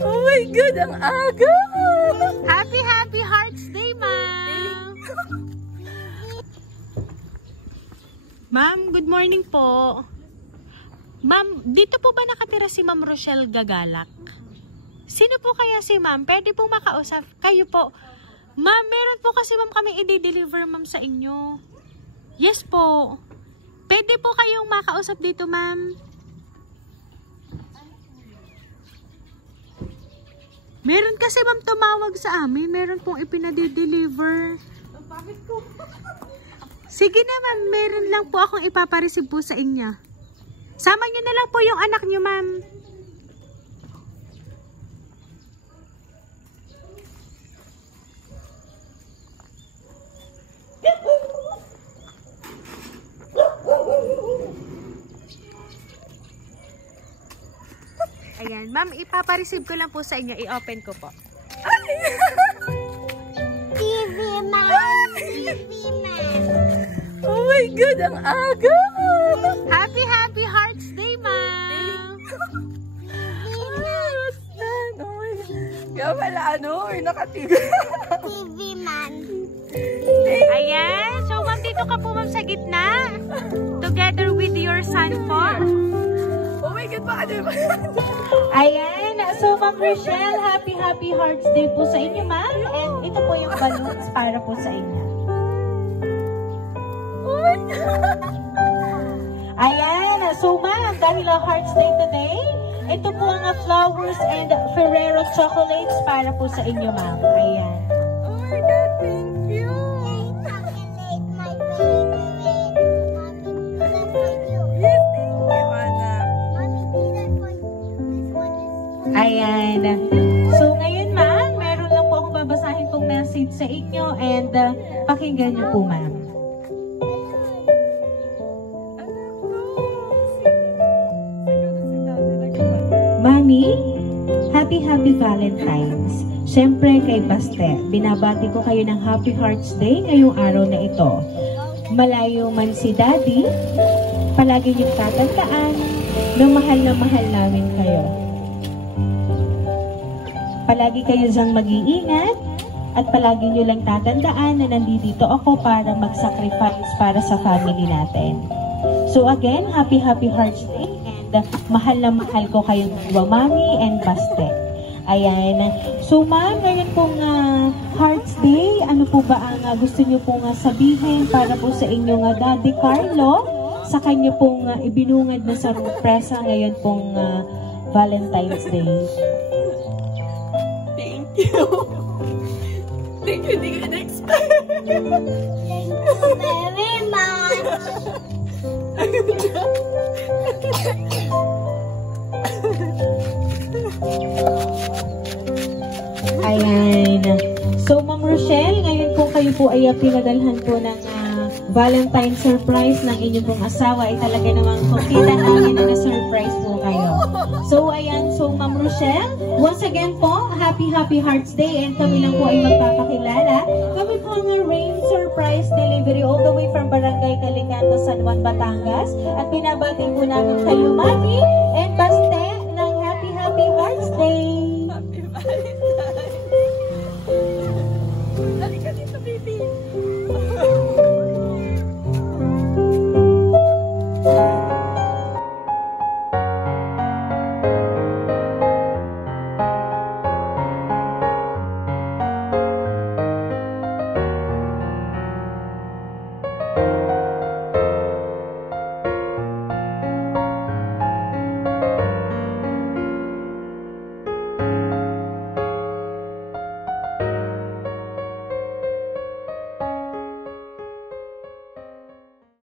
Oh my God, ang aga! Happy Hearts Day, ma'am! Ma'am, good morning po. Ma'am, dito po ba nakatira si Ma'am Rochelle Gagalak? Sino po kaya si ma'am? Pwede po makausap. Kayo po. Ma'am, meron po kasi ma'am kami i-deliver ma'am sa inyo. Yes po. Pwede po kayong makausap dito, ma'am. Meron kasi ma'am tumawag sa amin. Meron pong ipinadi-deliver. Sige na ma'am, meron lang po akong ipapareceive po sa inyo. Sama nyo na lang po yung anak nyo, ma'am. Ayan, ma'am, ipapareceive ko lang po sa inyo. I-open ko po. TV man! TV man! Oh my God, ang aga! Happy Hearts Day, ma'am! Kaya pala nakatiga. TV man! Ayan, so ma'am, dito ka po ma'am sa gitna. Together with your son po. Oh my God, baka naman. Ayan, so ma'am Rochelle, Happy Hearts Day po sa inyo, ma'am. And ito po yung balloons para po sa inyo. Oh my God. Ayan, so ma'am, dahil Hearts Day today, ito po ang flowers and Ferrero chocolates para po sa inyo, ma'am. Ayan. Oh my God, thank you. Chocolate, my favorite. Mommy, that's for you. Yes, thank you, anak. Mommy, this one is... Ayan. So ngayon, ma'am, meron lang po akong babasahin pong message sa inyo and pakinggan niyo po, ma'am. Mami, Happy Valentine's. Siyempre kay Baste, binabati ko kayo ng Happy Hearts Day ngayong araw na ito. Malayo man si Daddy, palagi niyong tatandaan na mahal namin kayo. Palagi kayo diyang mag-iingat at palagi niyo lang tatandaan na nandito ako para mag-sacrifice para sa family natin. So again, Happy Hearts Day. Mahal na mahal ko kayong dalawa, Mami and Baste. Ayan. So, ma'am, ngayon pong Hearts Day, ano po ba ang gusto niyo pong sabihin para po sa inyong Daddy Carlo sa kanya pong ibinungad na sorpresa ngayon pong Valentine's Day? Thank you. Thank you, hindi ko na-expect. Thank you very much! Ayan. So, Ma'am Rochelle, ngayon po kayo po ay pinadalhan po ng Valentine surprise ng inyong pong asawa. Ay talaga namang kita namin na na-surprise po kayo. So, ayan. So, Ma'am Rochelle, once again po, Happy Hearts Day and kami lang po ay magpapakilala. Kami po ang Rain Surprise Delivery all the way from Barangay Calicanto, San Juan, Batangas. At pinabati po namin kayo, Mami and Baste, ng Happy Hearts Day.